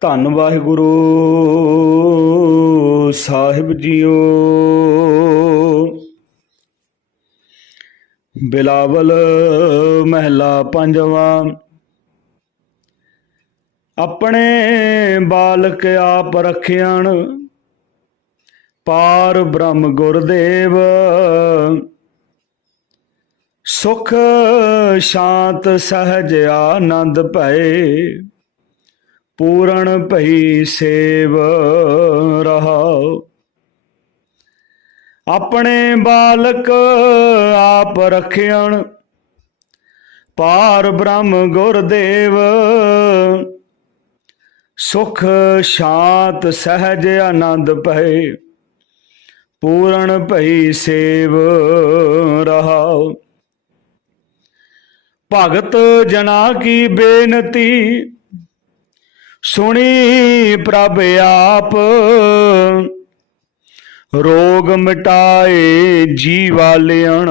ਧੰਨ ਵਾਹਿਗੁਰੂ। ਸਾਹਿਬ ਜੀਓ। ਬਿਲਾਵਲ ਮਹਿਲਾ ਪੰਜਵਾਂ। ਆਪਣੇ ਬਾਲਕ ਆਪ ਰਖਿਆਣ। ਪਾਰ ਬ੍ਰਹਮ ਗੁਰਦੇਵ। ਸੁਖ, ਸ਼ਾਂਤ, ਸਹਜ, ਆਨੰਦ ਭਏ। ਪੂਰਨ ਭਈ ਸੇਵ ਰਹਾਉ। ਆਪਣੇ ਬਾਲਕ ਆਪ ਰਖਿਆਣ ਪਾਰ ਬ੍ਰਹਮ ਗੁਰਦੇਵ ਸੁਖ ਸ਼ਾਂਤ ਸਹਿਜ ਆਨੰਦ ਭਏ, ਪੂਰਨ ਭਈ ਸੇਵ ਰਹਾਉ। ਭਗਤ ਜਨਾ ਕੀ ਬੇਨਤੀ ਸੁਣੀ ਪ੍ਰਭ ਆਪ। ਰੋਗ ਮਿਟਾਏ ਜੀਵਾਲਿਆਣ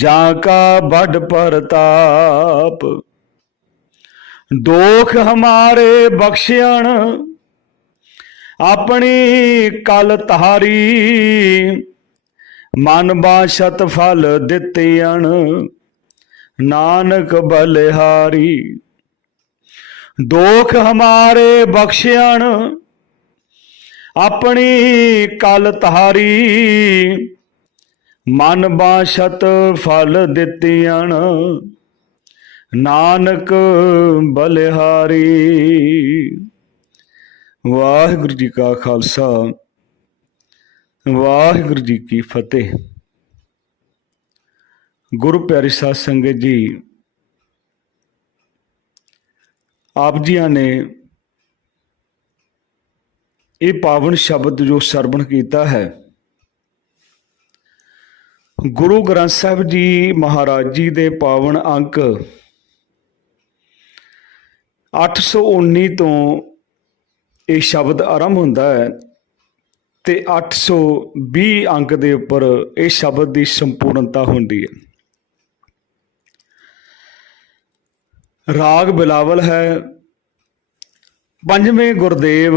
ਜਾਂ ਕਾ ਵੱਡ ਪ੍ਰਤਾਪ। ਦੋਖ ਹਮਾਰੇ ਬਖਸ਼ਿਆਣ, ਆਪਣੀ ਕਲ ਤਹਾਰੀ ਮਨ ਬਾਸ਼ਤ ਫਲ ਦਿੱਤਿਆਣ, ਨਾਨਕ ਬਲਿਹਾਰੀ। ਦੋਖ ਹਮਾਰੇ ਬਖਸ਼ਿਆਣ। ਆਪਣੀ ਕਲ ਤਹਾਰੀ ਮਨ ਬਾਸ਼ਤ ਫਲ ਦਿੱਤੀਆਂ ਨਾਨਕ ਬਲਿਹਾਰੀ। ਵਾਹਿਗੁਰੂ ਜੀ ਕਾ ਖਾਲਸਾ, ਵਾਹਿਗੁਰੂ ਜੀ ਕੀ ਫਤਿਹ। ਗੁਰੂ ਪਿਆਰੀ ਸਾਧ ਸੰਗਤ ਜੀ ਆਪ ਜੀਆਂ ਨੇ ਇਹ ਪਾਵਨ ਸ਼ਬਦ ਜੋ ਸਰਵਣ ਕੀਤਾ ਹੈ, ਗੁਰੂ ਗ੍ਰੰਥ ਸਾਹਿਬ ਜੀ ਮਹਾਰਾਜ ਜੀ ਦੇ ਪਾਵਨ ਅੰਕ 819 ਤੋਂ ਇਹ ਸ਼ਬਦ ਆਰੰਭ ਹੁੰਦਾ ਹੈ ਤੇ 820 ਅੰਕ ਦੇ ਉੱਪਰ ਇਹ ਸ਼ਬਦ ਦੀ ਸੰਪੂਰਨਤਾ ਹੁੰਦੀ ਹੈ। ਰਾਗ ਬਿਲਾਵਲ ਹੈ। ਪੰਜਵੇਂ ਗੁਰਦੇਵ,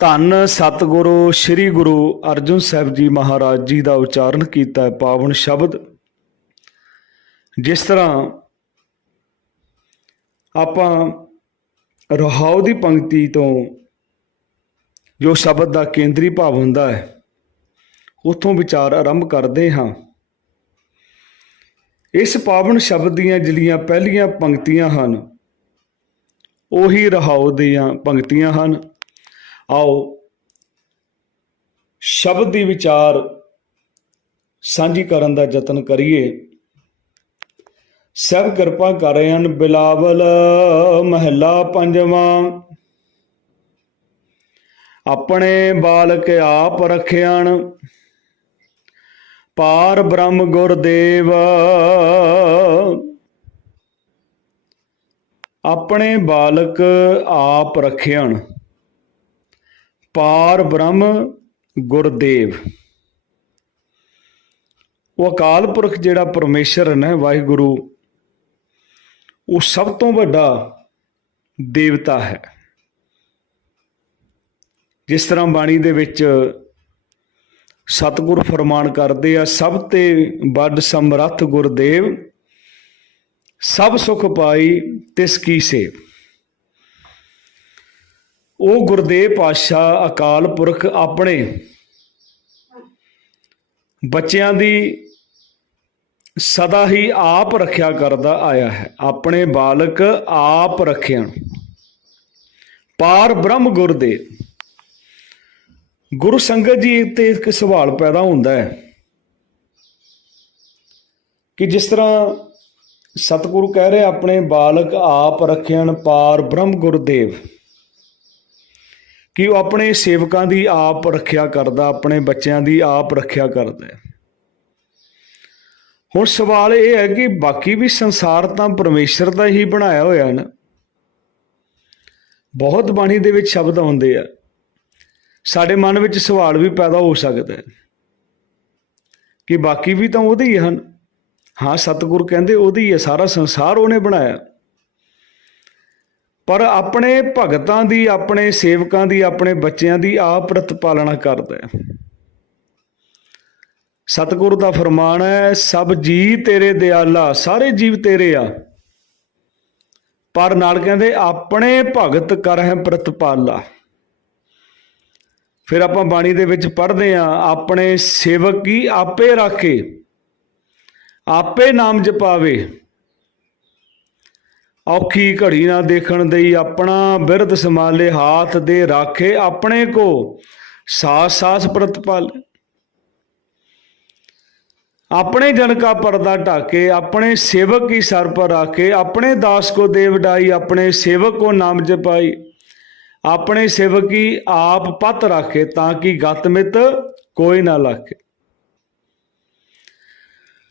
ਧੰਨ ਸਤਿਗੁਰੂ, ਸ੍ਰੀ ਗੁਰੂ ਅਰਜਨ ਸਾਹਿਬ ਜੀ ਮਹਾਰਾਜ ਜੀ ਦਾ ਉਚਾਰਨ ਕੀਤਾ ਪਾਵਨ ਸ਼ਬਦ। ਜਿਸ ਤਰ੍ਹਾਂ ਆਪਾਂ ਰਹਾਉ ਦੀ ਪੰਕਤੀ ਤੋਂ ਜੋ ਸ਼ਬਦ ਦਾ ਕੇਂਦਰੀ ਭਾਵ ਹੁੰਦਾ ਹੈ, ਉਥੋਂ ਵਿਚਾਰ ਆਰੰਭ ਕਰਦੇ ਹਾਂ। ਇਸ ਪਾਵਨ ਸ਼ਬਦ ਦੀਆਂ ਜਿਹੜੀਆਂ ਪਹਿਲੀਆਂ ਪੰਕਤੀਆਂ ਹਨ, ਉਹੀ ਰਹਾਉ ਦੀਆਂ ਪੰਕਤੀਆਂ ਹਨ। ਆਓ, ਸ਼ਬਦ ਦੀ ਵਿਚਾਰ ਸਾਂਝੀ ਕਰਨ ਦਾ ਯਤਨ ਕਰੀਏ। ਸਭ ਕਿਰਪਾ ਕਰ ਰਹੇ ਹਨ ਬਿਲਾਵਲ ਮਹੱਲਾ ਪੰਜਵਾਂ। ਆਪਣੇ ਬਾਲਕ ਆਪ ਰਖਿਆਣ। ਪਾਰ ਬ੍ਰਹਮ ਗੁਰਦੇਵ। ਆਪਣੇ ਬਾਲਕ ਆਪ ਰਖਿਆਣ, ਪਾਰ ਬ੍ਰਹਮ ਗੁਰਦੇਵ। ਉਹ ਅਕਾਲ ਪੁਰਖ ਜਿਹੜਾ ਪਰਮੇਸ਼ਰ ਹੈ ਵਾਹਿਗੁਰੂ, ਉਹ ਸਭ ਤੋਂ ਵੱਡਾ ਦੇਵਤਾ ਹੈ। ਜਿਸ ਤਰ੍ਹਾਂ ਬਾਣੀ ਦੇ ਵਿੱਚ ਸਤਿਗੁਰ ਫਰਮਾਨ ਕਰਦੇ ਆ, ਸਭ ਤੇ ਵੱਡ ਸਮਰੱਥ ਗੁਰਦੇਵ, ਸਭ ਸੁਖ ਪਾਈ ਤਿਸ ਕੀ ਸੇਵ। ਉਹ ਗੁਰਦੇਵ ਪਾਤਸ਼ਾਹ, ਅਕਾਲ ਪੁਰਖ ਆਪਣੇ ਬੱਚਿਆਂ ਦੀ ਸਦਾ ਹੀ ਆਪ ਰੱਖਿਆ ਕਰਦਾ ਆਇਆ ਹੈ। ਆਪਣੇ ਬਾਲਕ ਆਪ ਰੱਖਿਆ। ਪਾਰ ਬ੍ਰਹਮ ਗੁਰਦੇਵ। ਗੁਰੂ ਸੰਗਤ ਜੀ ਤੇ ਇੱਕ ਸਵਾਲ ਪੈਦਾ ਹੁੰਦਾ ਹੈ ਕਿ ਜਿਸ ਤਰ੍ਹਾਂ ਸਤਿਗੁਰੂ ਕਹਿ ਰਹੇ, ਆਪਣੇ ਬਾਲਕ ਆਪ ਰੱਖਿਆਣ ਪਾਰ ਬ੍ਰਹਮ ਗੁਰਦੇਵ, ਕਿ ਉਹ ਆਪਣੇ ਸੇਵਕਾਂ ਦੀ ਆਪ ਰੱਖਿਆ ਕਰਦਾ, ਆਪਣੇ ਬੱਚਿਆਂ ਦੀ ਆਪ ਰੱਖਿਆ ਕਰਦਾ ਹੁਣ ਸਵਾਲ ਇਹ ਹੈ ਕਿ ਬਾਕੀ ਵੀ ਸੰਸਾਰ ਤਾਂ ਪਰਮੇਸ਼ਰ ਦਾ ਹੀ ਬਣਾਇਆ ਹੋਇਆ ਹੈ ਨਾ, ਬਹੁਤ ਬਾਣੀ ਦੇ ਵਿੱਚ ਸ਼ਬਦ ਆਉਂਦੇ ਆ। ਸਾਡੇ ਮਨ ਵਿੱਚ ਸਵਾਲ ਵੀ ਪੈਦਾ ਹੋ ਸਕਦਾ ਹੈ ਕਿ ਬਾਕੀ ਵੀ ਤਾਂ ਉਹਦੇ ਹੀ ਹਨ। ਹਾਂ, ਸਤਿਗੁਰ ਕਹਿੰਦੇ ਉਹਦੀ ਹੈ ਸਾਰਾ ਸੰਸਾਰ ਉਹਨੇ ਬਣਾਇਆ। ਪਰ ਆਪਣੇ ਭਗਤਾਂ ਦੀ, ਆਪਣੇ ਸੇਵਕਾਂ ਦੀ, ਆਪਣੇ ਬੱਚਿਆਂ ਦੀ ਆਪ ਪ੍ਰਤਪਾਲਣਾ ਕਰਦਾ ਹੈ। ਸਤਿਗੁਰੂ ਦਾ ਫਰਮਾਨ ਹੈ, ਸਭ ਜੀ ਤੇਰੇ ਦਿਆਲਾ, ਸਾਰੇ ਜੀਵ ਤੇਰੇ ਆ। ਪਰ ਨਾਲ ਕਹਿੰਦੇ, ਆਪਣੇ ਭਗਤ ਕਰਹਿ ਪ੍ਰਤਪਾਲਾ। ਫਿਰ ਆਪਾਂ ਬਾਣੀ ਦੇ ਵਿੱਚ ਪੜ੍ਹਦੇ ਆ ਆਪਣੇ ਸੇਵਕ ਕੀ ਆਪੇ ਰਾਖੇ, ਆਪੇ ਨਾਮ ਜਪਾਵੇ। ਔਖੀ ਘੜੀ ਨਾ ਦੇਖਣ ਦੇਈ ਆਪਣਾ ਬਿਰਧ ਸੰਭਾਲੇ, ਹਾਥ ਦੇ ਰਾਖੇ ਆਪਣੇ ਕੋ, ਸਾਸ ਸਾਸ ਪ੍ਰਤਪਾਲ ਆਪਣੇ ਜਨ ਕਾ ਪਰਦਾ ਢਾਕੇ, ਆਪਣੇ ਸੇਵਕ ਕੀ ਸਰ ਪਰ ਰਾਖੇ ਆਪਣੇ ਦਾਸ ਕੋ ਦੇ ਵਡਾਈ ਆਪਣੇ ਸੇਵਕ ਕੋ ਨਾਮ ਜਪਾਈ। ਆਪਣੇ ਸੇਵਕ ਕੀ ਆਪ ਪਤ ਰੱਖੇ ਤਾਂ ਕਿ ਗਤ ਮਿਤ ਕੋਈ ਨਾ ਲਾਕੇ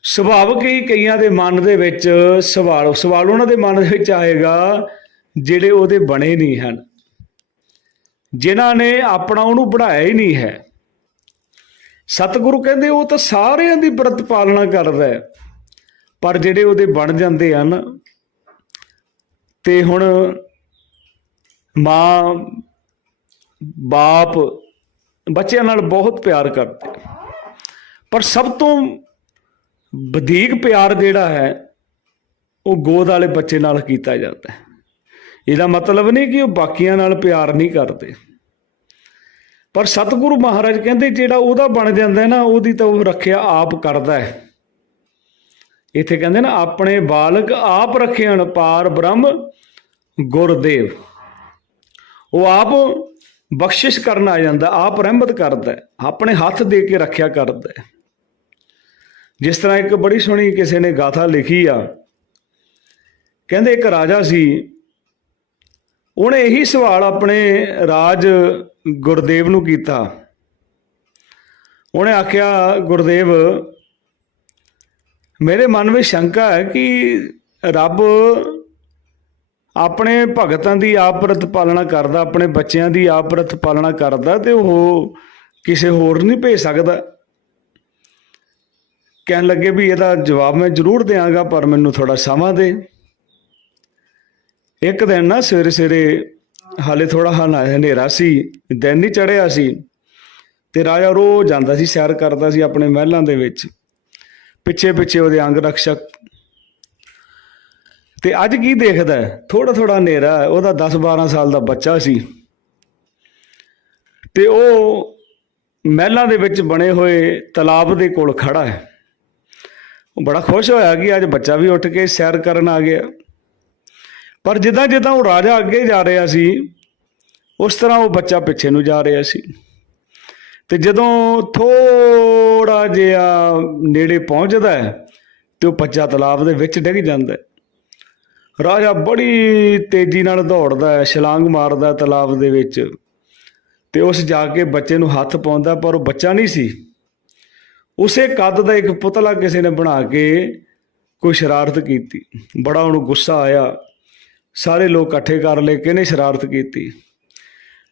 ਸੁਭਾਵਕ ਹੀ ਕਈਆਂ ਦੇ ਮਨ ਦੇ ਵਿੱਚ ਸਵਾਲ ਸਵਾਲ ਉਹਨਾਂ ਦੇ ਮਨ ਦੇ ਵਿੱਚ ਆਏਗਾ, ਜਿਹੜੇ ਉਹਦੇ ਬਣੇ ਨਹੀਂ ਹਨ। ਜਿਨ੍ਹਾਂ ਨੇ ਆਪਣਾ ਉਹਨੂੰ ਬਣਾਇਆ ਹੀ ਨਹੀਂ ਹੈ। ਸਤਿਗੁਰੂ ਕਹਿੰਦੇ ਉਹ ਤਾਂ ਸਾਰਿਆਂ ਦੀ ਪ੍ਰਤ ਪਾਲਣਾ ਕਰਦਾ ਹੈ, ਪਰ ਜਿਹੜੇ ਉਹਦੇ ਬਣ ਜਾਂਦੇ ਹਨ, ਤੇ ਹੁਣ ਮਾਂ, ਬਾਪ ਬੱਚਿਆਂ ਨਾਲ ਬਹੁਤ ਪਿਆਰ ਕਰਦੇ। ਪਰ ਸਭ ਤੋਂ ਵਧੇਕ ਪਿਆਰ ਜਿਹੜਾ ਹੈ, ਉਹ ਗੋਦ ਵਾਲੇ ਬੱਚੇ ਨਾਲ ਕੀਤਾ ਜਾਂਦਾ ਹੈ। ਇਹਦਾ ਮਤਲਬ ਨਹੀਂ ਕਿ ਉਹ ਬਾਕੀਆਂ ਨਾਲ ਪਿਆਰ ਨਹੀਂ ਕਰਦੇ। ਪਰ ਸਤਿਗੁਰੂ ਮਹਾਰਾਜ ਕਹਿੰਦੇ, ਜਿਹੜਾ ਉਹਦਾ ਬਣ ਜਾਂਦਾ ਨਾ, ਉਹਦੀ ਤਾਂ ਉਹ ਰੱਖਿਆ ਆਪ ਕਰਦਾ ਹੈ। ਇੱਥੇ ਕਹਿੰਦੇ ਨਾ, ਆਪਣੇ ਬਾਲਕ ਆਪ ਰੱਖਿਆਣ ਪਾਰ ਬ੍ਰਹਮ ਗੁਰਦੇਵ। ਉਹ ਆਪ ਬਖਸ਼ਿਸ਼ ਕਰਨ ਆ ਜਾਂਦਾ, ਆਪ ਰਹਿਮਤ ਕਰਦਾ ਆਪਣੇ ਹੱਥ ਦੇ ਕੇ ਰੱਖਿਆ ਕਰਦਾ ਜਿਸ ਤਰ੍ਹਾਂ ਇੱਕ ਬੜੀ ਸੋਹਣੀ ਕਿਸੇ ਨੇ ਗਾਥਾ ਲਿਖੀ ਆ, ਕਹਿੰਦੇ ਇੱਕ ਰਾਜਾ ਸੀ, ਉਹਨੇ ਇਹੀ ਸਵਾਲ ਆਪਣੇ ਰਾਜ ਗੁਰਦੇਵ ਨੂੰ ਕੀਤਾ। ਉਹਨੇ ਆਖਿਆ, ਗੁਰਦੇਵ, ਮੇਰੇ ਮਨ ਵਿੱਚ ਸ਼ੰਕਾ ਹੈ ਕਿ ਰੱਬ ਆਪਣੇ ਭਗਤਾਂ ਦੀ ਆਪ ਪਾਲਣਾ ਕਰਦਾ, ਆਪਣੇ ਬੱਚਿਆਂ ਦੀ ਆਪ ਪਾਲਣਾ ਕਰਦਾ ਤੇ ਉਹ ਕਿਸੇ ਹੋਰ ਨਹੀਂ ਭੇਜ ਸਕਦਾ। ਕਹਿਣ ਲੱਗੇ ਵੀ ਇਹਦਾ ਜਵਾਬ ਮੈਂ ਜ਼ਰੂਰ ਦਿਆਂਗਾ, ਪਰ ਮੈਨੂੰ ਥੋੜਾ ਸਮਾਂ ਦੇ। ਇੱਕ ਦਿਨ ਨਾ ਸਵੇਰੇ ਸਵੇਰੇ ਹਾਲੇ ਥੋੜਾ ਹਨੇਰਾ ਸੀ, ਦਿਨ ਨਹੀਂ ਚੜਿਆ ਸੀ ਤੇ ਰਾਜਾ ਰੋਜ਼ ਜਾਂਦਾ ਸੀ, ਸੈਰ ਕਰਦਾ ਸੀ ਆਪਣੇ ਮਹਿਲਾਂ ਦੇ ਵਿੱਚ। ਪਿੱਛੇ ਪਿੱਛੇ ਉਹਦੇ ਅੰਗ ਰਕਸ਼ਕ ਤੇ ਅੱਜ ਕੀ ਦੇਖਦਾ ਥੋੜਾ ਥੋੜਾ ਹਨੇਰਾ ਉਹਦਾ 10 12 ਸਾਲ ਦਾ ਬੱਚਾ ਸੀ। ਤੇ ਉਹ ਮਹਿਲਾਂ ਦੇ ਵਿੱਚ ਬਣੇ ਹੋਏ ਤਲਾਬ ਦੇ ਕੋਲ ਖੜਾ ਹੈ। ਉਹ ਬੜਾ ਖੁਸ਼ ਹੋਇਆ ਕਿ ਅੱਜ ਬੱਚਾ ਵੀ ਉੱਠ ਕੇ ਸੈਰ ਕਰਨ ਆ ਗਿਆ। ਪਰ ਜਿੱਦਾਂ ਜਿੱਦਾਂ ਉਹ ਰਾਜਾ ਅੱਗੇ ਜਾ ਰਿਹਾ ਸੀ, ਉਸ ਤਰ੍ਹਾਂ ਉਹ ਬੱਚਾ ਪਿੱਛੇ ਨੂੰ ਜਾ ਰਿਹਾ ਸੀ। ਤੇ ਜਦੋਂ ਥੋੜਾ ਜਿਹਾ ਨੇੜੇ ਪਹੁੰਚਦਾ ਹੈ, ਤੇ ਉਹ ਬੱਚਾ ਤਲਾਬ ਦੇ ਵਿੱਚ ਡਿੱਗ ਜਾਂਦਾ ਹੈ। ਰਾਜਾ ਬੜੀ ਤੇਜ਼ੀ ਨਾਲ ਦੌੜਦਾ ਹੈ, ਛਲਾਂਗ ਮਾਰਦਾ ਤਲਾਬ ਦੇ ਵਿੱਚ। ਤੇ ਉਸ ਜਾ ਕੇ ਬੱਚੇ ਨੂੰ ਹੱਥ ਪਾਉਂਦਾ ਪਰ ਉਹ ਬੱਚਾ ਨਹੀਂ ਸੀ। ਉਸੇ ਕੱਦ ਦਾ ਇੱਕ ਪੁਤਲਾ ਕਿਸੇ ਨੇ ਬਣਾ ਕੇ ਕੋਈ ਸ਼ਰਾਰਤ ਕੀਤੀ। ਬੜਾ ਉਹਨੂੰ ਗੁੱਸਾ ਆਇਆ। ਸਾਰੇ ਲੋਕ ਇਕੱਠੇ ਕਰ ਲਏ ਕਿਹਨੇ ਸ਼ਰਾਰਤ ਕੀਤੀ।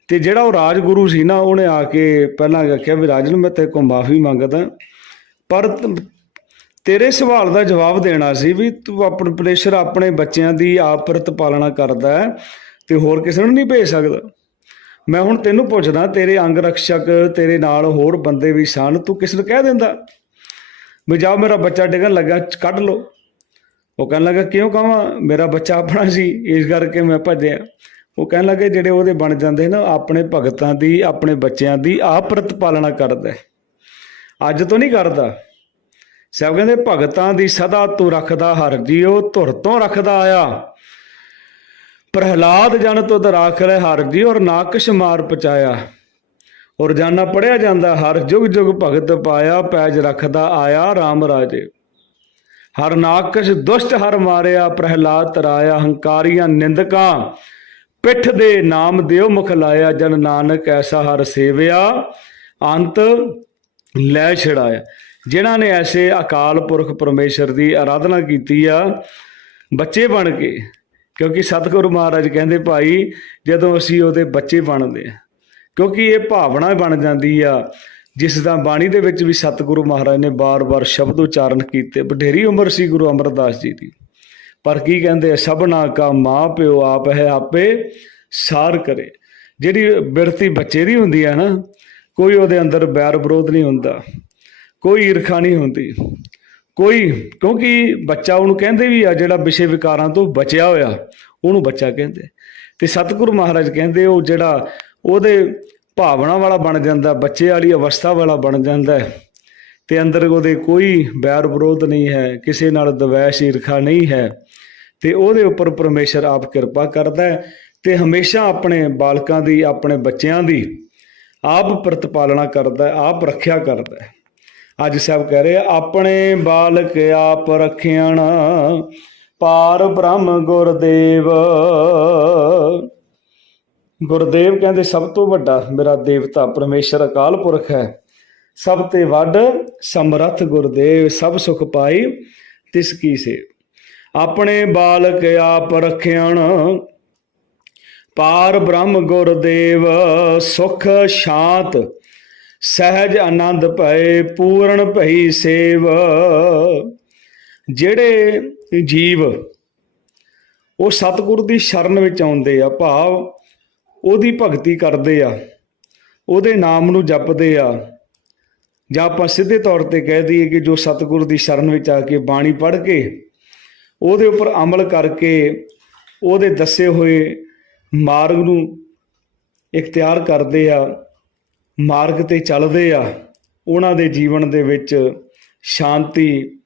ਤੇ ਜਿਹੜਾ ਉਹ ਰਾਜਗੁਰੂ ਸੀ ਨਾ, ਉਹਨੇ ਆ ਕੇ ਪਹਿਲਾਂ ਆਖਿਆ ਵੀ ਰਾਜਨ, ਮੈਂ ਤੇਰੇ ਕੋਲ ਮਾਫੀ ਮੰਗਦਾ। ਪਰ ਤੇਰੇ ਸਵਾਲ ਦਾ ਜਵਾਬ ਦੇਣਾ ਸੀ ਵੀ ਤੂੰ ਆਪਣੇ ਪ੍ਰੇਸ਼ਰ ਆਪਣੇ ਬੱਚਿਆਂ ਦੀ ਆਪ ਪ੍ਰਤਪਾਲਨਾ ਕਰਦਾ ਹੈ ਤੇ ਹੋਰ ਕਿਸੇ ਨੂੰ ਨਹੀਂ ਭੇਜ ਸਕਦਾ। ਮੈਂ ਹੁਣ ਤੈਨੂੰ ਪੁੱਛਦਾ, ਤੇਰੇ ਅੰਗ ਰਕਸ਼ਕ ਤੇਰੇ ਨਾਲ ਹੋਰ ਬੰਦੇ ਵੀ ਸਨ, ਤੂੰ ਕਿਸ ਨੂੰ ਕਹਿ ਦਿੰਦਾ? ਵੀ ਜਾ ਮੇਰਾ ਬੱਚਾ ਡਿੱਗਣ ਲੱਗਾ, ਕੱਢ ਲੋ ਉਹ ਕਹਿਣ ਲੱਗਾ, ਕਿਉਂ ਕਹਾਂ? ਮੇਰਾ ਬੱਚਾ ਆਪਣਾ ਸੀ, ਇਸ ਕਰਕੇ ਮੈਂ ਭੱਜਿਆ। ਉਹ ਕਹਿਣ ਲੱਗੇ, ਜਿਹੜੇ ਉਹਦੇ ਬਣ ਜਾਂਦੇ ਨਾ, ਆਪਣੇ ਭਗਤਾਂ ਦੀ, ਆਪਣੇ ਬੱਚਿਆਂ ਦੀ ਆਪ ਪ੍ਰਤਪਾਲਨਾ ਕਰਦਾ ਅੱਜ ਤੋਂ ਨਹੀਂ ਕਰਦਾ। ਸਭ ਕਹਿੰਦੇ, ਭਗਤਾਂ ਦੀ ਸਦਾ ਤੂੰ ਰੱਖਦਾ ਹਰ ਜੀਓ ਧੁਰ ਤੋਂ ਰੱਖਦਾ ਆਇਆ ਪ੍ਰਹਿਲਾਦ ਜਨ ਤੁਧ ਰਾਖ ਲੈ ਹਰ ਜੀ ਔਰ ਨਾਕਸ਼ ਮਾਰ ਪਚਾਇਆ। ਔਰ ਜਾਨਾ ਪੜਿਆ ਜਾਂਦਾ, ਹਰ ਜੁਗ ਜੁਗ ਭਗਤ ਪਾਇਆ, ਪੈਜ ਰੱਖਦਾ ਆਇਆ RAM ਰਾਜੇ। ਹਰ ਨਾਕਸ਼ ਦੁਸ਼ਟ ਹਰ ਮਾਰਿਆ, ਪ੍ਰਹਿਲਾਦ ਤਰਾਇਆ, ਹੰਕਾਰੀਆਂ ਨਿੰਦਕਾਂ, ਪਿੱਠ ਦੇ ਨਾਮ ਦਿਓ ਮੁਖ ਲਾਇਆ, ਜਨ ਨਾਨਕ ਐਸਾ ਹਰ ਸੇਵਿਆ, ਅੰਤ ਲੈ ਛੜਾਇਆ। ਜਿਨ੍ਹਾਂ ਨੇ ਐਸੇ ਅਕਾਲ ਪੁਰਖ ਪਰਮੇਸ਼ਰ ਦੀ ਆਰਾਧਨਾ ਕੀਤੀ ਆ, ਬੱਚੇ ਬਣ ਕੇ। ਕਿਉਂਕਿ ਸਤਿਗੁਰੂ ਮਹਾਰਾਜ ਕਹਿੰਦੇ, ਭਾਈ, ਜਦੋਂ ਅਸੀਂ ਉਹਦੇ ਬੱਚੇ ਬਣਦੇ ਆ ਕਿਉਂਕਿ ਇਹ ਭਾਵਨਾ ਬਣ ਜਾਂਦੀ ਆ, ਜਿਸ ਦਾ ਬਾਣੀ ਦੇ ਵਿੱਚ ਵੀ ਸਤਿਗੁਰੂ ਮਹਾਰਾਜ ਨੇ ਬਾਰ-ਬਾਰ ਸ਼ਬਦ ਉਚਾਰਨ ਕੀਤੇ। ਬਢੇਰੀ ਉਮਰ ਸੀ ਗੁਰੂ ਅਮਰਦਾਸ ਜੀ ਦੀ। ਪਰ ਕੀ ਕਹਿੰਦੇ ਆ, ਸਭਨਾ ਕਾ ਮਾਂ ਪਿਓ ਆਪ ਹੈ ਆਪੇ ਸਾਰ ਕਰੇ। ਜਿਹੜੀ ਬਿਰਤੀ ਬੱਚੇ ਦੀ ਹੁੰਦੀ ਹੈ ਨਾ, ਕੋਈ ਉਹਦੇ ਅੰਦਰ ਬੈਰ ਵਿਰੋਧ ਨਹੀਂ ਹੁੰਦਾ। ਕੋਈ ਈਰਖਾ ਨਹੀਂ ਹੁੰਦੀ। ਕੋਈ, ਕਿਉਂਕਿ ਬੱਚਾ ਉਹਨੂੰ ਕਹਿੰਦੇ ਵੀ ਆ, ਜਿਹੜਾ ਵਿਸ਼ੇ ਵਿਕਾਰਾਂ ਤੋਂ ਬਚਿਆ ਹੋਇਆ, ਉਹਨੂੰ ਬੱਚਾ ਕਹਿੰਦੇ। ਤੇ ਸਤਿਗੁਰੂ ਮਹਾਰਾਜ ਕਹਿੰਦੇ, ਉਹ ਜਿਹੜਾ ਉਹਦੇ ਭਾਵਨਾ ਵਾਲਾ ਬਣ ਜਾਂਦਾ, ਬੱਚੇ ਵਾਲੀ ਅਵਸਥਾ ਵਾਲਾ ਬਣ ਜਾਂਦਾ ਹੈ। ਤੇ ਅੰਦਰ ਉਹਦੇ ਕੋਈ ਬੈਰ ਵਿਰੋਧ ਨਹੀਂ ਹੈ, ਕਿਸੇ ਨਾਲ ਦਵੈਸ਼ ਈਰਖਾ ਨਹੀਂ ਹੈ। ਤੇ ਉਹਦੇ ਉੱਪਰ ਪਰਮੇਸ਼ਰ ਆਪ ਕਿਰਪਾ ਕਰਦਾ ਹੈ ਤੇ ਹਮੇਸ਼ਾ ਆਪਣੇ ਬਾਲਕਾਂ ਦੀ, ਆਪਣੇ ਬੱਚਿਆਂ ਦੀ ਆਪ ਪ੍ਰਤਪਾਲਣਾ ਕਰਦਾ ਹੈ, ਆਪ ਰੱਖਿਆ ਕਰਦਾ ਹੈ। ਅੱਜ ਸਭ ਕਹਿ ਰਹੇ ਆਪਣੇ ਬਾਲਕ ਆਪ ਰੱਖਿਆਣ ਪਾਰ ਬ੍ਰਹਮ ਗੁਰਦੇਵ। ਗੁਰਦੇਵ ਕਹਿੰਦੇ, ਸਭ ਤੋਂ ਵੱਡਾ ਮੇਰਾ ਦੇਵਤਾ ਪਰਮੇਸ਼ਰ ਅਕਾਲ ਪੁਰਖ ਹੈ। ਸਭ ਤੇ ਵੱਡ ਸਮਰੱਥ ਗੁਰਦੇਵ, ਸਭ ਸੁਖ ਪਾਈ ਤਿਸ ਕੀ ਸੇ। ਆਪਣੇ ਬਾਲਕ ਆਪ ਰੱਖਿਆਣ ਪਾਰ ਬ੍ਰਹਮ ਗੁਰਦੇਵ, ਸੁਖ ਸ਼ਾਂਤ ਸਹਿਜ ਆਨੰਦ ਭਏ ਪੂਰਨ ਭਈ ਸੇਵ। ਜਿਹੜੇ ਜੀਵ, ਉਹ ਸਤਿਗੁਰ ਦੀ ਸ਼ਰਨ ਵਿੱਚ ਆਉਂਦੇ ਆ, ਭਾਵ ਉਹਦੀ ਭਗਤੀ ਕਰਦੇ ਆ, ਉਹਦੇ ਨਾਮ ਨੂੰ ਜਪਦੇ ਆ। ਜਾਂ ਆਪਾਂ ਸਿੱਧੇ ਤੌਰ ਤੇ ਕਹਿ ਦਈਏ ਕਿ ਜੋ ਸਤਿਗੁਰ ਦੀ ਸ਼ਰਨ ਵਿੱਚ ਆ ਕੇ ਬਾਣੀ ਪੜ੍ਹ ਕੇ, ਉਹਦੇ ਉੱਪਰ ਅਮਲ ਕਰਕੇ ਉਹਦੇ ਦੱਸੇ ਹੋਏ ਮਾਰਗ ਨੂੰ ਇਖਤਿਆਰ ਕਰਦੇ ਆ ਮਾਰਗ ਤੇ ਚੱਲਦੇ ਆ, ਉਹਨਾਂ ਦੇ ਜੀਵਨ ਦੇ ਵਿੱਚ ਸ਼ਾਂਤੀ,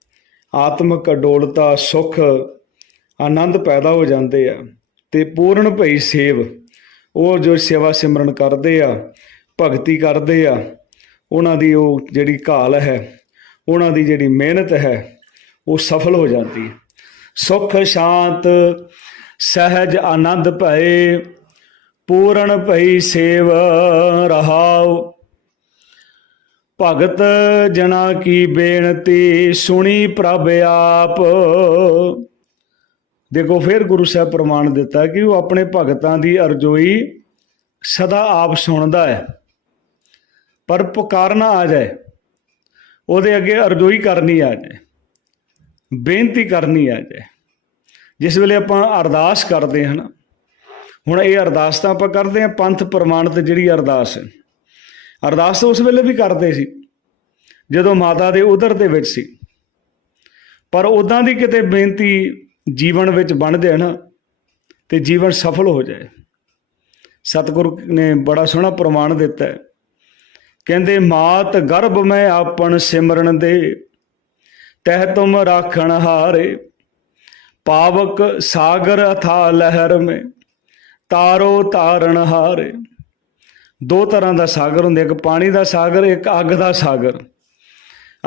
ਆਤਮਿਕ ਅਡੋਲਤਾ, ਸੁਖ, ਆਨੰਦ ਪੈਦਾ ਹੋ ਜਾਂਦੇ ਆ ਤੇ ਪੂਰਨ ਭਈ ਸੇਵ। ਉਹ ਜੋ ਸੇਵਾ ਸਿਮਰਨ ਕਰਦੇ ਆ, ਭਗਤੀ ਕਰਦੇ ਆ, ਉਹਨਾਂ ਦੀ ਉਹ ਜਿਹੜੀ ਘਾਲ ਹੈ, ਉਹਨਾਂ ਦੀ ਜਿਹੜੀ ਮਿਹਨਤ ਹੈ, ਉਹ ਸਫਲ ਹੋ ਜਾਂਦੀ ਹੈ। ਸੁਖ, ਸ਼ਾਂਤ, ਸਹਿਜ, ਆਨੰਦ ਭਏ ਪੂਰਨ ਭਈ ਸੇਵ ਰਹਾਉ। ਭਗਤ ਜਨਾ ਕੀ ਬੇਨਤੀ ਸੁਣੀ ਪ੍ਰਭ ਆਪ। ਦੇਖੋ, ਫਿਰ ਗੁਰੂ ਸਾਹਿਬ ਪ੍ਰਮਾਣ ਦਿੱਤਾ ਕਿ ਉਹ ਆਪਣੇ ਭਗਤਾਂ ਦੀ ਅਰਜ਼ੋਈ ਸਦਾ ਆਪ ਸੁਣਦਾ ਹੈ। ਪਰ ਪੁਕਾਰ ਨਾ ਆ ਜਾਏ। ਉਹਦੇ ਅੱਗੇ ਅਰਜ਼ੋਈ ਕਰਨੀ ਆ ਜਾਏ। ਬੇਨਤੀ ਕਰਨੀ ਆ ਜਾਏ। ਜਿਸ ਵੇਲੇ ਆਪਾਂ ਅਰਦਾਸ ਕਰਦੇ ਹਾਂ ਹੁਣ ਇਹ ਅਰਦਾਸ ਤਾਂ ਆਪਾਂ ਕਰਦੇ ਹਾਂ, ਪੰਥ ਪ੍ਰਮਾਣਿਤ ਜਿਹੜੀ ਅਰਦਾਸ ਹੈ। ਅਰਦਾਸ ਤਾਂ ਉਸ ਵੇਲੇ ਵੀ ਕਰਦੇ ਸੀ, ਜਦੋਂ ਮਾਤਾ ਦੇ ਉਦਰ ਦੇ ਵਿੱਚ ਸੀ। ਪਰ ਉਦਾਂ ਦੀ ਕਿਤੇ ਬੇਨਤੀ ਜੀਵਨ ਵਿੱਚ ਬਣ ਜਾਏ ਨਾ ਤੇ ਜੀਵਨ ਸਫਲ ਹੋ ਜਾਏ। ਸਤਿਗੁਰੂ ਨੇ ਬੜਾ ਸੋਹਣਾ ਪ੍ਰਮਾਣ ਦਿੱਤਾ ਹੈ। ਕਹਿੰਦੇ, ਮਾਤ ਗਰਭ ਮੈਂ ਆਪਣ ਸਿਮਰਨ ਦੇ, ਤਹਿ ਤੁਮ ਰਾਖਣ ਹਾਰੇ। ਪਾਵਕ ਸਾਗਰ ਅਥਾ ਲਹਿਰ ਮੈਂ। ਤਾਰੋ ਤਾਰਨ ਹਾਰੇ। ਦੋ ਤਰ੍ਹਾਂ ਦਾ ਸਾਗਰ ਹੁੰਦਾ, ਇੱਕ ਪਾਣੀ ਦਾ ਸਾਗਰ, ਇੱਕ ਅੱਗ ਦਾ ਸਾਗਰ।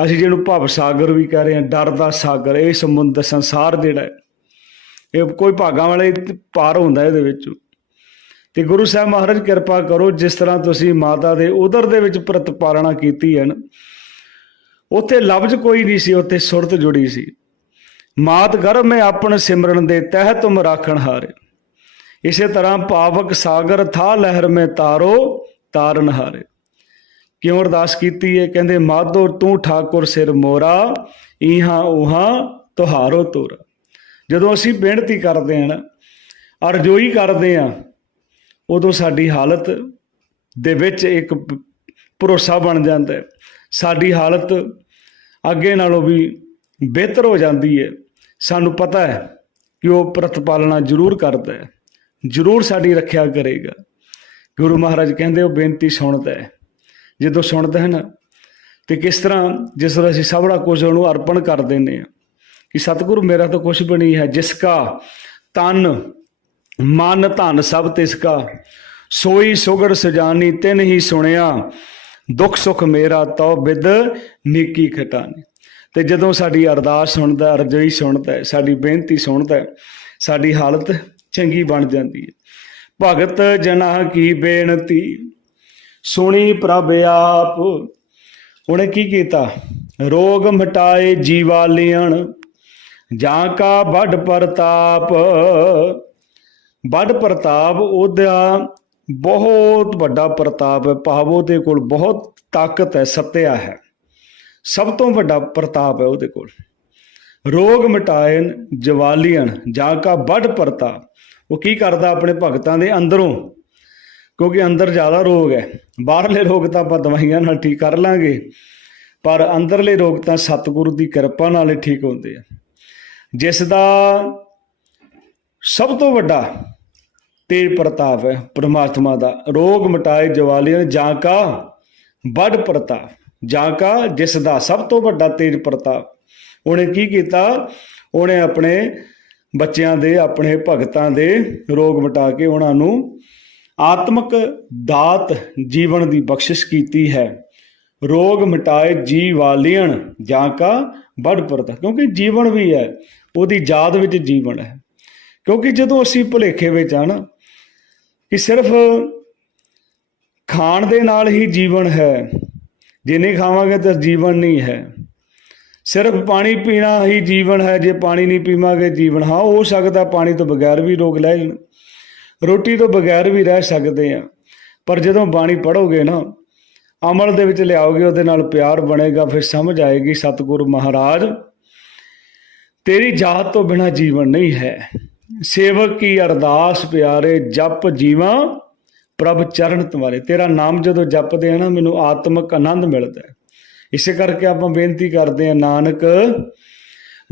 ਅਸੀਂ ਜਿਹਨੂੰ ਭਵ ਸਾਗਰ ਵੀ ਕਹ ਰਹੇ ਹਾਂ, ਡਰ ਦਾ ਸਾਗਰ, ਇਹ ਸਮੁੰਦਰ ਸੰਸਾਰ ਜਿਹੜਾ ਹੈ, ਇਹ ਕੋਈ ਭਾਗਾਂ ਵਾਲੇ ਪਾਰ ਹੁੰਦਾ ਇਹਦੇ ਵਿੱਚ। ਤੇ ਗੁਰੂ ਸਾਹਿਬ ਮਹਾਰਾਜ ਕਿਰਪਾ ਕਰੋ, ਜਿਸ ਤਰ੍ਹਾਂ ਤੁਸੀਂ ਮਾਤਾ ਦੇ ਉਦਰ ਦੇ ਵਿੱਚ ਪ੍ਰਤਪਾਲਣਾ ਕੀਤੀ ਹੈ ਨਾ, ਉੱਥੇ ਲਫ਼ਜ਼ ਕੋਈ ਨਹੀਂ ਸੀ, ਉੱਥੇ ਸੁਰਤ ਜੁੜੀ ਸੀ। ਮਾਤ ਗਰਭ ਮੈਂ ਆਪਣ ਸਿਮਰਨ ਦੇ, ਤਹਿ ਤੁਮ ਰਾਖਣ ਹਾਰੇ। ਇਸੇ ਤਰ੍ਹਾਂ ਪਾਵਕ ਸਾਗਰ ਥਾ ਲਹਿਰ ਮੇ ਤਾਰੋ ਤਾਰਨ ਹਾਰੇ ਕਿਉਂ ਅਰਦਾਸ ਕੀਤੀ ਹੈ ਕਹਿੰਦੇ, ਮਾਧੋ ਤੂੰ ਠਾਕੁਰ ਸਿਰ ਮੋਰਾ ਇਹਾਂ ਉਹਾਂ ਤੁਹਾਰੋ ਤੋਰਾ। ਜਦੋਂ ਅਸੀਂ ਬੇਨਤੀ ਕਰਦੇ ਹਾਂ ਨਾ, ਅਰਜ਼ੋਈ ਕਰਦੇ ਹਾਂ, ਉਦੋਂ ਸਾਡੀ ਹਾਲਤ ਦੇ ਵਿੱਚ ਇੱਕ ਭਰੋਸਾ ਬਣ ਜਾਂਦਾ ਹੈ। ਸਾਡੀ ਹਾਲਤ ਅੱਗੇ ਨਾਲੋਂ ਵੀ ਬਿਹਤਰ ਹੋ ਜਾਂਦੀ ਹੈ। ਸਾਨੂੰ ਪਤਾ ਹੈ ਕਿ ਉਹ ਪ੍ਰਤਪਾਲਣਾ ਜ਼ਰੂਰ ਕਰਦਾ ਹੈ। ਜ਼ਰੂਰ ਸਾਡੀ ਰੱਖਿਆ ਕਰੇਗਾ। ਗੁਰੂ ਮਹਾਰਾਜ ਕਹਿੰਦੇ ਉਹ ਬੇਨਤੀ ਸੁਣਦਾ ਹੈ। ਜਦੋਂ ਸੁਣਦਾ ਹੈ ਨਾ ਤੇ ਕਿਸ ਤਰ੍ਹਾਂ ਜਿਸ ਤਰ੍ਹਾਂ ਅਸੀਂ ਸਭੜਾ ਕੁਝ ਉਹਨੂੰ ਅਰਪਣ ਕਰ ਦਿੰਦੇ ਆ ਕਿ ਸਤਿਗੁਰੂ ਮੇਰਾ ਤਾਂ ਕੁਝ ਵੀ ਨਹੀਂ ਹੈ ਜਿਸ ਕਾ ਤਨ ਮਨ ਧਨ ਸਭ ਤਿਸ ਕਾ। ਸੋਈ ਸੁਗੜ ਸਜਾਨੀ ਤਿਨ ਹੀ ਸੁਣਿਆ। ਦੁੱਖ ਸੁਖ ਮੇਰਾ ਤਉ ਬਿਦ ਨੀਕੀ ਖਟਾਨੀ। ਤੇ ਜਦੋਂ ਸਾਡੀ ਅਰਦਾਸ ਸੁਣਦਾ ਅਰਜ਼ੋਈ ਸੁਣਦਾ ਹੈ, ਸਾਡੀ ਬੇਨਤੀ ਸੁਣਦਾ ਸਾਡੀ ਹਾਲਤ ਚੰਗੀ ਬਣ ਜਾਂਦੀ ਹੈ। ਭਗਤ ਜਨਾ ਕੀ ਬੇਨਤੀ? ਸੁਣੀ ਪ੍ਰਭ ਆਪ। ਉਹਨੇ ਕੀ ਕੀਤਾ? ਰੋਗ ਮਟਾਏ ਜੀਵਾਲੀਅਣ ਜਾਂ ਕਾ ਵੱਡ ਪ੍ਰਤਾਪ। ਵੱਡ ਪ੍ਰਤਾਪ ਉਹਦਾ ਬਹੁਤ ਵੱਡਾ ਪ੍ਰਤਾਪ ਹੈ। ਭਾਵ ਉਹਦੇ ਕੋਲ ਬਹੁਤ ਤਾਕਤ ਹੈ, ਸੱਤਿਆ ਹੈ। ਸਭ ਤੋਂ ਵੱਡਾ ਪ੍ਰਤਾਪ ਹੈ ਉਹਦੇ ਕੋਲ। ਰੋਗ ਮਿਟਾਇਨ ਜਵਾਲੀਅਨ ਜਾਂ ਕਾ ਵੱਡ ਪਰਤਾ। ਉਹ ਕੀ ਕਰਦਾ ਆਪਣੇ ਭਗਤਾਂ ਦੇ ਅੰਦਰੋਂ? ਕਿਉਂਕਿ ਅੰਦਰ ਜ਼ਿਆਦਾ ਰੋਗ ਹੈ। ਬਾਹਰਲੇ ਰੋਗ ਤਾਂ ਆਪਾਂ ਦਵਾਈਆਂ ਨਾਲ ਠੀਕ ਕਰ ਲਾਂਗੇ, ਪਰ ਅੰਦਰਲੇ ਰੋਗ ਤਾਂ ਸਤਿਗੁਰੂ ਦੀ ਕਿਰਪਾ ਨਾਲ ਹੀ ਠੀਕ ਹੁੰਦੇ ਆ। ਜਿਸ ਦਾ ਸਭ ਤੋਂ ਵੱਡਾ ਤੇਜ ਪ੍ਰਤਾਪ ਹੈ, ਪ੍ਰਮਾਤਮਾ ਦਾ, ਰੋਗ ਮਿਟਾਏ ਜਵਾਲੀਆਂ ਜਾਂ ਕਾ ਵੱਡ ਪ੍ਰਤਾਪ ਜਾਂ ਕਾ ਜਿਸ ਦਾ ਸਭ ਤੋਂ ਵੱਡਾ ਤੇਜ ਪ੍ਰਤਾਪ। ਉਹਨੇ ਕੀ ਕੀਤਾ? ਉਹਨੇ ਆਪਣੇ ਬੱਚਿਆਂ ਦੇ, ਆਪਣੇ ਭਗਤਾਂ ਦੇ ਰੋਗ ਮਿਟਾ ਕੇ ਉਹਨਾਂ ਨੂੰ ਆਤਮਿਕ ਦਾਤ ਜੀਵਨ ਦੀ ਬਖਸ਼ਿਸ਼ ਕੀਤੀ ਹੈ। ਰੋਗ ਮਿਟਾਏ ਜੀ ਜੀਵਾਲੀਅਨ ਜਾਂ ਕਾ ਵੱਡ ਪਰਤ, ਕਿਉਂਕਿ ਜੀਵਨ ਵੀ ਹੈ, ਉਹਦੀ ਯਾਦ ਵਿੱਚ ਜੀਵਨ ਹੈ। ਕਿਉਂਕਿ ਜਦੋਂ ਅਸੀਂ ਭੁਲੇਖੇ ਵਿੱਚ ਆ ਨਾ ਕਿ ਸਿਰਫ ਖਾਣ ਦੇ ਨਾਲ ਹੀ ਜੀਵਨ ਹੈ, ਜੇ ਨਹੀਂ ਖਾਵਾਂਗੇ ਤਾਂ ਜੀਵਨ ਨਹੀਂ ਹੈ। ਸਿਰਫ ਪਾਣੀ ਪੀਣਾ ਹੀ ਜੀਵਨ ਹੈ, ਜੇ ਪਾਣੀ ਨਹੀਂ ਪੀਵਾਂਗੇ ਜੀਵਨ, ਹਾਂ, ਹੋ ਸਕਦਾ ਪਾਣੀ ਤੋਂ ਬਗੈਰ ਵੀ ਰੋਗ ਲੈ ਜਾਣ ਰੋਟੀ ਤੋਂ ਬਗੈਰ ਵੀ ਰਹਿ ਸਕਦੇ ਆ। ਪਰ ਜਦੋਂ ਬਾਣੀ ਪੜੋਗੇ ਨਾ, ਅਮਲ ਦੇ ਵਿੱਚ ਲਿਆਓਗੇ, ਉਹਦੇ ਨਾਲ ਪਿਆਰ ਬਣੇਗਾ, ਫਿਰ ਸਮਝ ਆਏਗੀ, ਸਤਿਗੁਰੂ ਮਹਾਰਾਜ, ਤੇਰੀ ਜਾਤ ਤੋਂ ਬਿਨਾ ਜੀਵਨ ਨਹੀਂ ਹੈ। ਸੇਵਕ ਕੀ ਅਰਦਾਸ ਪਿਆਰੇ, ਜਪ ਜੀਵਾਂ ਪ੍ਰਭ ਚਰਨ ਤੁਮਾਰੇ ਤੇਰਾ ਨਾਮ ਜਦੋਂ ਜਪਦੇ ਆ ਨਾ, ਮੈਨੂੰ ਆਤਮਿਕ ਆਨੰਦ ਮਿਲਦਾ ਹੈ। ਇਸੇ ਕਰਕੇ ਆਪਾਂ ਬੇਨਤੀ ਕਰਦੇ ਆ ਨਾਨਕ,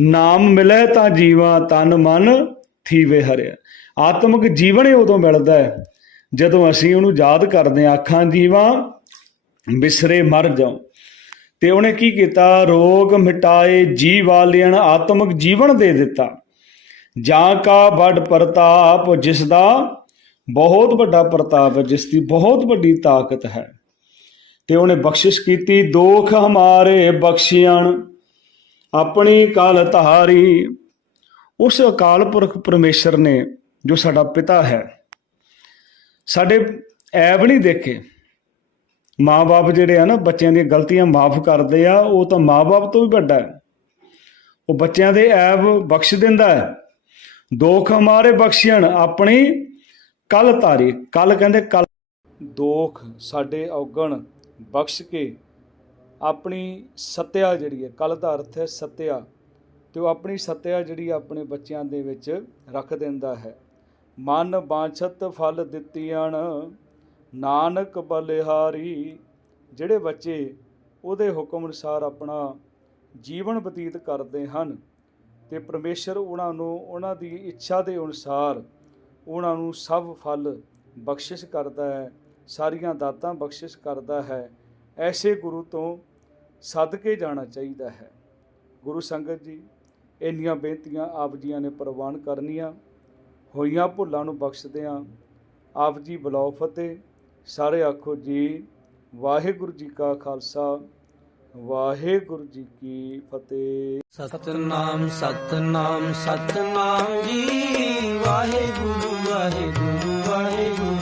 ਨਾਮ ਮਿਲੇ ਤਾਂ ਜੀਵਾਂ, ਤਨ ਮਨ ਥੀਵੇ ਹਰਿਆ। ਆਤਮਿਕ ਜੀਵਨ ਹੀ ਉਦੋਂ ਮਿਲਦਾ ਹੈ, ਜਦੋਂ ਅਸੀਂ ਉਹਨੂੰ ਯਾਦ ਕਰਦੇ ਆ ਅੱਖਾਂ ਜੀਵਾਂ ਬਿਸਰੇ ਮਰ ਜਾਉ। ਤੇ ਉਹਨੇ ਕੀ ਕੀਤਾ? ਰੋਗ ਮਿਟਾਏ ਜੀ ਵਾਲਿਆਂ ਆਤਮਿਕ ਜੀਵਨ ਦੇ ਦਿੱਤਾ। ਜਾਂ ਕਾ ਵੱਡ ਪ੍ਰਤਾਪ, ਜਿਸ ਦਾ ਬਹੁਤ ਵੱਡਾ ਪ੍ਰਤਾਪ ਹੈ, ਜਿਸ ਦੀ ਬਹੁਤ ਵੱਡੀ ਤਾਕਤ ਹੈ। ਤੇ ਉਹਨੇ ਬਖਸ਼ਿਸ਼ ਕੀਤੀ, ਦੋਖ ਹਮਾਰੇ ਬਖਸ਼ਿਆਣ, ਆਪਣੀ ਕਾਲ ਧਾਰੀ। ਉਸ ਅਕਾਲ ਪੁਰਖ ਪਰਮੇਸ਼ਰ ਨੇ ਜੋ ਸਾਡਾ ਪਿਤਾ ਹੈ, ਸਾਡੇ ਐਬ ਨਹੀਂ ਦੇਖੇ। ਮਾਪੇ ਜਿਹੜੇ ਆ ਨਾ, ਬੱਚਿਆਂ ਦੀਆਂ ਗਲਤੀਆਂ ਮਾਫ ਕਰਦੇ ਆ, ਉਹ ਤਾਂ ਮਾਪੇ ਤੋਂ ਵੀ ਵੱਡਾ ਹੈ। ਉਹ ਬੱਚਿਆਂ ਦੇ ਐਬ ਬਖਸ਼ ਦਿੰਦਾ ਹੈ। ਦੋਖ ਹਮਾਰੇ ਬਖਸ਼ਿਆਣ, ਆਪਣੀ ਕਲ ਤਾਰੀ ਕਲ ਕਹਿੰਦੇ ਕਲ ਦੋਖ ਸਾਡੇ ਔਗਣ ਬਖਸ਼ ਕੇ ਆਪਣੀ ਸਤਿਆ ਜਿਹੜੀ ਹੈ ਕਲ ਦਾ ਅਰਥ ਹੈ ਸਤਿਆ, ਤੇ ਉਹ ਆਪਣੀ ਸਤਿਆ ਜਿਹੜੀ ਆਪਣੇ ਬੱਚਿਆਂ ਦੇ ਵਿੱਚ ਰੱਖ ਦਿੰਦਾ ਹੈ। ਮਨ ਬਾਛਤ ਫਲ ਦਿੱਤੀਆਂ ਨਾਨਕ ਬਲਿਹਾਰੀ, ਜਿਹੜੇ ਬੱਚੇ ਉਹਦੇ ਹੁਕਮ ਅਨੁਸਾਰ ਆਪਣਾ ਜੀਵਨ ਬਤੀਤ ਕਰਦੇ ਹਨ ਤੇ ਪਰਮੇਸ਼ਰ ਉਹਨਾਂ ਨੂੰ, ਉਹਨਾਂ ਦੀ ਇੱਛਾ ਦੇ ਅਨੁਸਾਰ ਉਹਨਾਂ ਨੂੰ ਸਭ ਫਲ ਬਖਸ਼ਿਸ਼ ਕਰਦਾ ਹੈ। ਸਾਰੀਆਂ ਦਾਤਾਂ ਬਖਸ਼ਿਸ਼ ਕਰਦਾ ਹੈ। ਐਸੇ ਗੁਰੂ ਤੋਂ ਸੱਦ ਕੇ ਜਾਣਾ ਚਾਹੀਦਾ ਹੈ। ਗੁਰੂ ਸੰਗਤ ਜੀ, ਇੰਨੀਆਂ ਬੇਨਤੀਆਂ ਆਪ ਜੀਆਂ ਨੇ ਪ੍ਰਵਾਨ ਕਰਨੀਆਂ। ਹੋਈਆਂ ਭੁੱਲਾਂ ਨੂੰ ਬਖਸ਼ਦੇ ਆ ਆਪ ਜੀ ਬਲਾਉ ਫਤਿਹ। ਸਾਰੇ ਆਖੋ ਜੀ, ਵਾਹਿਗੁਰੂ ਜੀ ਕਾ ਖਾਲਸਾ, ਵਾਹਿਗੁਰੂ ਜੀ ਕੀ ਫਤਿਹ। ਸਤਨਾਮ ਸਤਨਾਮ ਸਤਨਾਮ ਜੀ। ਵਾਹਿਗੁਰੂ ਵਾਹਿਗੁਰੂ ਵਾਹਿਗੁਰੂ।